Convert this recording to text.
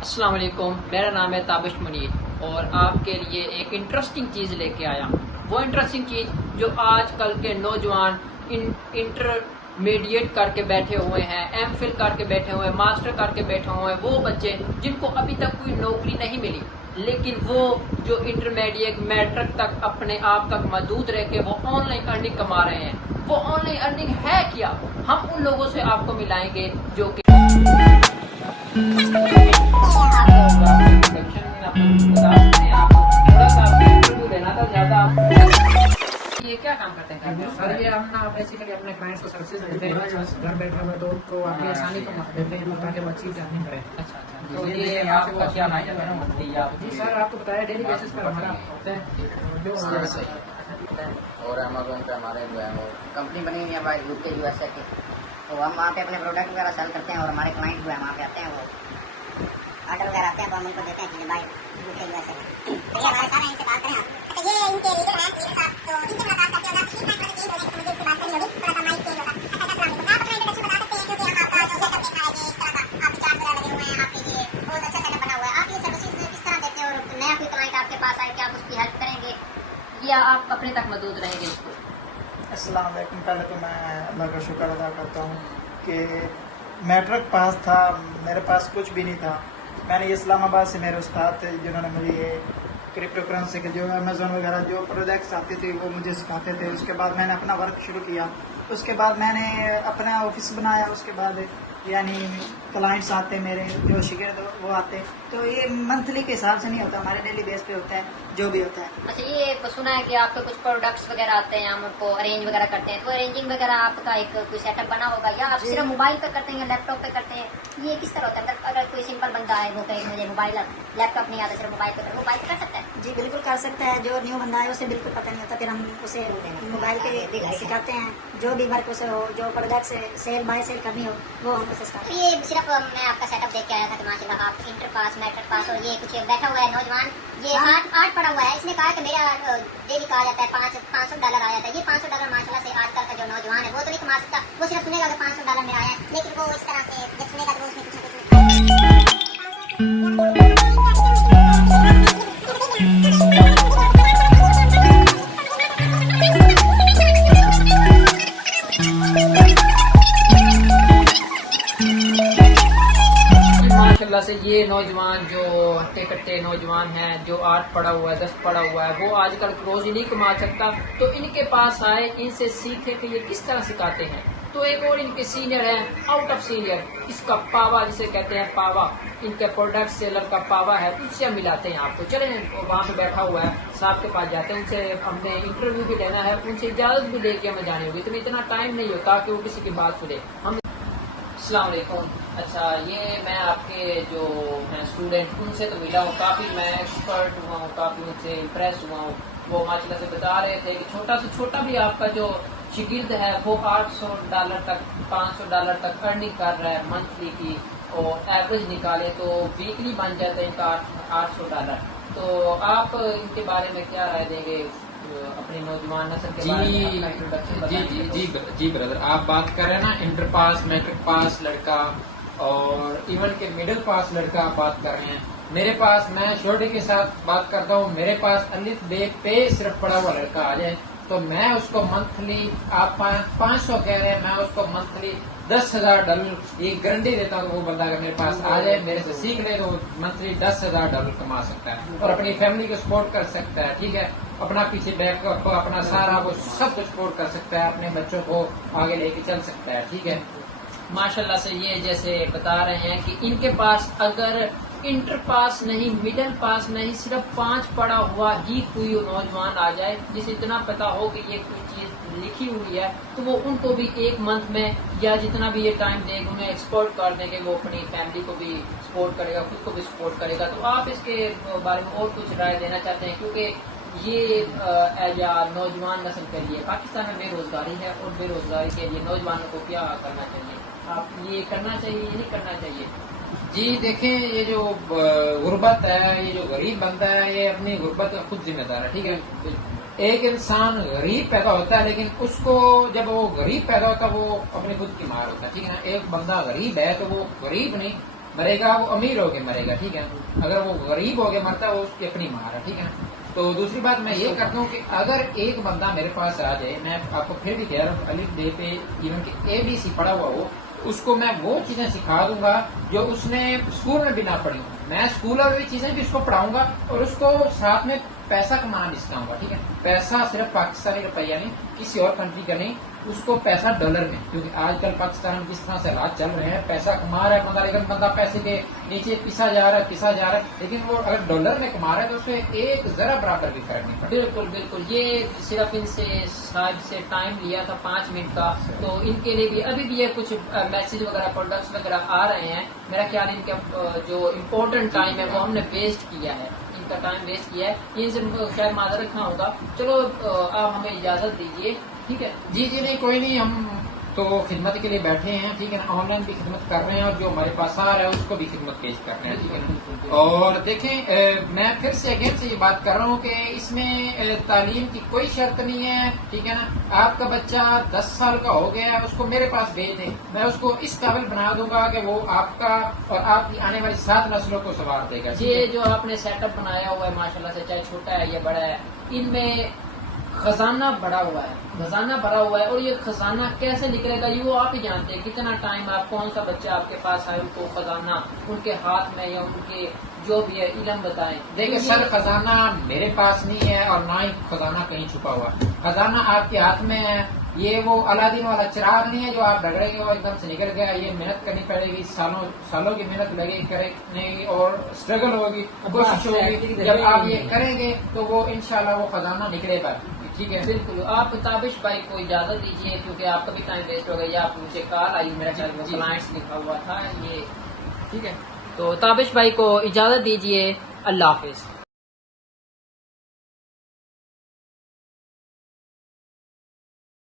السلام علیکم، میرا نام ہے تابش منیر اور آپ کے لیے ایک انٹرسٹنگ چیز لے کے آیا ہوں۔ وہ انٹرسٹنگ چیز جو آج کل کے نوجوان انٹرمیڈیٹ کر کے بیٹھے ہوئے ہیں، ایم فل کر کے بیٹھے ہوئے ہیں، ماسٹر کر کے بیٹھے ہوئے ہیں، وہ بچے جن کو ابھی تک کوئی نوکری نہیں ملی، لیکن وہ جو انٹرمیڈیٹ میٹرک تک اپنے آپ تک محدود رہ کے وہ آن لائن ارننگ کما رہے ہیں۔ وہ آن لائن ارننگ ہے کیا؟ ہم ان لوگوں سے آپ کو ملائیں گے جو کہ یہ کیا کام کرتے ہیں؟ سر یہ ہم نا بیسیکلی اپنے کلائنٹس کو سروسز دیتے ہیں گھر بیٹھے ہوئے، تو ان کو اپنی آسانی کو دیتے ہیں تاکہ وہ اچھی جرنی کریں۔ اچھا تو یہ آپ کا کیا جی سر، آپ کو بتایا ڈیلی بیسس پر ہمارا ہوتا ہے جو اور امیزون پہ ہمارے جو ہے وہ کمپنی بنی ہوئی ہے ہماری یو کے USA کی، تو ہم وہاں پہ اپنے پروڈکٹ وغیرہ سیل کرتے ہیں اور ہمارے کلائنٹ جو ہے وہاں پہ آتے ہیں، وہ آرڈر وغیرہ آتے ہیں تو ہم ان کو دیتے ہیں کہ بھائی یو کے USA کی سارا ان سے بات کریں آپ۔ اچھا، یہ ان کے لیڈر ہیں، لیڈر صاحب تو ان سے ملاقات کرتے ہوگا، ٹھیک ہے، چیز ہوگی تو مجھے اس سے بات کرنی ہوگی، تھوڑا سا مائک چینج ہوگا۔ اچھا، السلام علیکم، آپ اپنا انٹروڈکشن بتا سکتے ہیں کیونکہ ہم آپ کا جو سیٹ اپ دیکھ رہے ہیں اس طرح کا آپ کے چارٹ وغیرہ لگے ہوئے ہیں، آپ کے لیے بہت اچھا سیٹ اپ بنا ہوا ہے، آپ یہ سروسز کس طرح دیتے ہیں اور نیا کوئی کلائنٹ آپ کے پاس آئے کہ آپ اس کی ہیلپ کریں گے یا آپ اپنے تک محدود رہیں گے؟ السلام علیکم۔ پہلے تو میں اللہ کا شکر ادا کرتا ہوں کہ میٹرک پاس تھا، میرے پاس کچھ بھی نہیں تھا۔ میں نے یہ اسلام آباد سے میرے استاد تھے جنہوں نے مجھے یہ کرپٹو کرنسی کے جو امیزون وغیرہ جو پروڈکٹس آتے تھے وہ مجھے سکھاتے تھے۔ اس کے بعد میں نے اپنا ورک شروع کیا، اس کے بعد میں نے اپنا آفس بنایا، اس کے بعد یعنی کلائنٹس آتے میرے جو شاگرد وہ آتے، تو یہ منتھلی کے حساب سے نہیں ہوتا، ہمارے ڈیلی بیس پہ ہوتا ہے جو بھی ہوتا ہے۔ اچھا، یہ سنا ہے کہ آپ کے کچھ پروڈکٹس وغیرہ آتے ہیں، ہم ان کو ارینج وغیرہ کرتے ہیں، تو ارینجنگ وغیرہ آپ کا ایک کوئی سیٹ اپ بنا ہوگا یا آپ صرف موبائل پہ کرتے ہیں یا لیپ ٹاپ پہ کرتے ہیں؟ یہ کس طرح ہوتا ہے؟ اگر کوئی سمپل بندہ ہے وہ کہے مجھے موبائل لیپ ٹاپ نہیں آتا، صرف موبائل پہ موبائل پہ کر سکتا ہے؟ جی بالکل کر سکتا ہے، جو نیو بندہ ہے اسے بالکل پتہ نہیں ہوتا، پھر ہم اسے موبائل پہ سکھاتے ہیں، جو بھی ورک اسے ہو، جو پروڈکٹ سیل بائی سیل کرنی ہو وہ ہم اسے سکھاتے ہیں۔ یہ صرف میں آپ کا سیٹ اپ دیکھ کے آیا تھا کہ ماشاء اللہ آپ انٹر پاس میٹرک پاس اور یہ کچھ بیٹھا ہوا ہے نوجوان، یہ آرٹ پڑا ہوا ہے، اس نے کہا کہ میرا ڈیلی کہا جاتا ہے $500 آ جاتا ہے۔ یہ $500 ماشاء اللہ سے آج کل کا جو نوجوان ہے وہ تو نہیں کما سکتا، وہ صرف سنے گا کہ $500 میرا آیا ہے، لیکن وہ اس طرح سے جب سنے گا تو وہ اس میں کچھ نہ ماشاء اللہ سے یہ نوجوان جو ہٹے کٹے نوجوان ہیں، جو آرٹ پڑا ہوا ہے، دست پڑا ہوا ہے، وہ آج کل روز ہی نہیں کما سکتا، تو ان کے پاس آئے، ان سے سیکھے کہ یہ کس طرح سکھاتے ہیں۔ تو ایک اور ان کے سینئر ہیں، آؤٹ آف سینئر، اس کا پاوا جسے کہتے ہیں، پاوا ان کے پروڈکٹ سیلر کا پاوا ہے، اس سے ہم ملاتے ہیں آپ کو۔ چلیں وہاں پہ بیٹھا ہوا ہے، صاحب کے پاس جاتے ہیں، ان سے ہم نے انٹرویو بھی لینا ہے، ان سے اجازت بھی لے کے ہمیں جانی ہوگی، تو اتنا ٹائم نہیں ہوتا کہ وہ کسی کی بات سنے۔ ہم السلام علیکم۔ اچھا، یہ میں آپ کے جو ہیں اسٹوڈنٹ ان سے تو ملا ہوں، کافی میں ایکسپرٹ ہوا ہوں، کافی ان سے امپریس ہوا ہوں۔ وہ ماشاء اللہ سے بتا رہے تھے کہ چھوٹا سے چھوٹا بھی آپ کا جو شاگرد ہے وہ $800 تک $500 تک ارننگ کر رہا ہے منتھلی کی، اور ایوریج نکالے تو ویکلی بن جاتا ہے ان کا $800۔ تو آپ ان کے بارے میں کیا رائے دیں گے اپنی نوجوان نسل کے بارے میں؟ اپنا انٹروڈکشن بتائیں۔ جی بردر، آپ بات کر رہے ہیں نا انٹر پاس میٹرک پاس لڑکا اور ایون کے مڈل پاس لڑکا آپ بات کر رہے ہیں۔ میرے پاس، میں شورٹی کے ساتھ بات کرتا ہوں، میرے پاس الف بے پے صرف پڑا ہوا لڑکا آ جائے تو میں اس کو منتھلی، آپ 500 کہہ رہے ہیں، میں اس کو منتھلی $10,000 یہ گارنٹی دیتا ہوں کہ وہ بندہ اگر میرے پاس آ جائے، میرے سے سیکھ لے تو منتھلی $10,000 کما سکتا ہے اور اپنی فیملی کو سپورٹ کر سکتا ہے، ٹھیک ہے، اپنا پیچھے بیک اپ، اپنا سارا وہ سب کچھ سپورٹ کر سکتا ہے، اپنے بچوں کو آگے لے کے چل سکتا ہے، ٹھیک ہے۔ ماشاء اللہ سے یہ جیسے بتا رہے ہیں کہ ان کے پاس اگر انٹر پاس نہیں، مڈل پاس نہیں، صرف 5 پڑا ہوا ہی کوئی نوجوان آ جائے جسے اتنا پتا ہو کہ یہ کوئی چیز لکھی ہوئی ہے، تو وہ ان کو بھی ایک منتھ میں یا جتنا بھی یہ ٹائم دے گا انہیں ایکسپورٹ کر دیں گے، وہ اپنی فیملی کو بھی سپورٹ کرے گا، خود کو بھی سپورٹ کرے گا۔ تو آپ اس کے بارے میں اور کچھ رائے دینا چاہتے ہیں؟ کیونکہ یہ یا نوجوان نسل کے لیے پاکستان میں بے روزگاری ہے، اور بے روزگاری کے لیے نوجوانوں کو کیا کرنا چاہیے؟ آپ یہ کرنا چاہیے یا نہیں کرنا چاہیے؟ جی دیکھیں، یہ جو غربت ہے، یہ جو غریب بندہ ہے، یہ اپنی غربت کا خود ذمہ دار ہے، ٹھیک ہے۔ ایک انسان غریب پیدا ہوتا ہے، لیکن اس کو جب وہ غریب پیدا ہوتا ہے وہ اپنی خود کی مار ہوتا ہے، ٹھیک ہے نا۔ ایک بندہ غریب ہے تو وہ غریب نہیں مرے گا وہ امیر ہو کے مرے گا، ٹھیک ہے، اگر وہ غریب ہو کے مرتا ہے وہ اس کی اپنی مار ہے، ٹھیک ہے. تو دوسری بات میں یہ کرتا ہوں کہ اگر ایک بندہ میرے پاس آ جائے، میں آپ کو پھر بھی کہہ رہا ہوں الف بے پہ ایون کہ ABC پڑھا ہوا ہو، اس کو میں وہ چیزیں سکھا دوں گا جو اس نے اسکول میں بھی نہ پڑھی ہوں. میں اسکول والی چیزیں بھی اس کو پڑھاؤں گا اور اس کو ساتھ میں پیسہ کمانا بھی سکھاؤں گا، ٹھیک ہے. پیسہ صرف پاکستانی روپیہ نہیں، کسی اور کنٹری کا نہیں، اس کو پیسہ ڈالر میں، کیونکہ آج کل پاکستان میں جس طرح سے حالات چل رہے ہیں پیسہ کما رہا ہے بندہ، لیکن بندہ پیسے کے نیچے پسا جا رہا ہے، لیکن وہ اگر ڈالر میں کما رہا ہے تو اسے ایک ذرا برابر بھی فرق نہیں پڑتا. بالکل بالکل. یہ صرف ان سے صاحب سے ٹائم لیا تھا 5 منٹ کا، تو ان کے لیے بھی ابھی بھی یہ کچھ میسج وغیرہ پروڈکٹس وغیرہ آ رہے ہیں. میرا خیال ان کا جو امپورٹنٹ ٹائم ہے وہ ہم نے ویسٹ کیا ہے، ان کا ٹائم ویسٹ کیا ہے. ان سے خیر معذرت رکھنا ہوگا. چلو آپ ہمیں اجازت دیجیے، ٹھیک ہے. جی نہیں کوئی نہیں، ہم تو خدمت کے لیے بیٹھے ہیں، ٹھیک ہے نا. آن لائن بھی خدمت کر رہے ہیں اور جو ہمارے پاس آ رہا ہے اس کو بھی خدمت پیش کر رہے ہیں، ٹھیک ہے نا. اور دیکھیں میں پھر سے اگین سے یہ بات کر رہا ہوں کہ اس میں تعلیم کی کوئی شرط نہیں ہے، ٹھیک ہے نا. آپ کا بچہ 10 سال کا ہو گیا، اس کو میرے پاس بھیج دیں، میں اس کو اس قابل بنا دوں گا کہ وہ آپ کا اور آپ کی آنے والی 7 نسلوں کو سنوار دے گا. یہ جو آپ نے سیٹ اپ بنایا ہوا ہے ماشاءاللہ سے، چاہے چھوٹا ہے یا بڑا ہے، ان میں خزانہ بڑا ہوا ہے، خزانہ بھرا ہوا ہے. اور یہ خزانہ کیسے نکلے گا یہ وہ آپ ہی جانتے ہیں. کتنا ٹائم آپ، کون سا بچہ آپ کے پاس آئے، ان کو خزانہ ان کے ہاتھ میں یا ان کے جو بھی ہے علم بتائیں. دیکھیں سر، خزانہ میرے پاس نہیں ہے اور نہ ہی خزانہ کہیں چھپا ہوا. خزانہ آپ کے ہاتھ میں ہے. یہ وہ الادین والا چراغ نہیں ہے جو آپ ڈگڑیں گے وہ ایک دم سے نکل گیا. یہ محنت کرنی پڑے گی، سالوں کی محنت لگے کرنے کی اور اسٹرگل ہوگی، کوشش ہوگی. جب آپ یہ کریں گے تو وہ انشاءاللہ وہ خزانہ نکلے گا، ٹھیک ہے. بالکل. آپ تابش بھائی کو اجازت دیجیے کیونکہ آپ کا بھی ٹائم ویسٹ ہو گیا. یا آپ مجھے کال آئی، میرا خیال میں کلائنٹس لکھا ہوا تھا یہ، ٹھیک ہے. تو تابش بھائی کو اجازت دیجیے. اللہ حافظ.